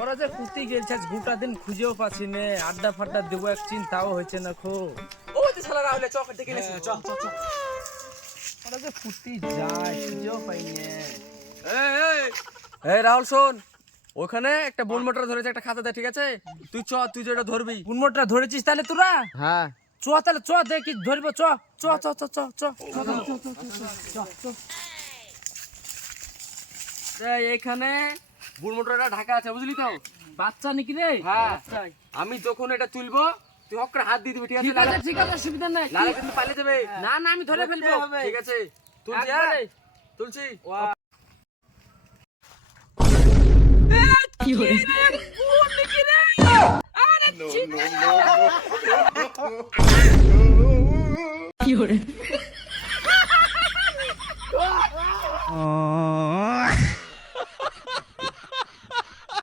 ওরা যে কুতি গেলছে গোটা দিন খুঁজেও পাচ্ছি না, আড্ডা ফাড্ডা দেবো এক চিন্তাও হয়েছে না খো। ওই তো শালা রাহুল চক ডেকে নিয়েছি। চ চ চ। ওরা যে কুতি যায় খুঁজেও পাই না। এই রাহুল শোন, ওখানে একটা বোন মোটর ধরেছে, একটা খাতা দে, ঠিক আছে? তুই যেটা ধরবি। পুনমোটটা ধরেছিস তাহলে তোরা? হ্যাঁ চ তাহলে চ দেখি ধরবো, চ চ চ চ চ চ এখানে বোন মোটরটা ঢাকা আছে, বুঝলি তো? বাচ্চা নাকি রে? হ্যাঁ। বাচ্চাই। আমি যখন এটা তুলবো তুই হক করে হাত দিয়ে দিবি, ঠিক আছে? ঠিক আছে ঠিক আছে, অসুবিধা নাই। লালা কিন্তু পালিয়ে যাবে। না না আমি ধরে ফেলবো। ঠিক আছে তুলছি, একবারে। হ্যাঁ তুলছি। কি হয়েছে? আরে No, no, no, no, no, no. কি হরে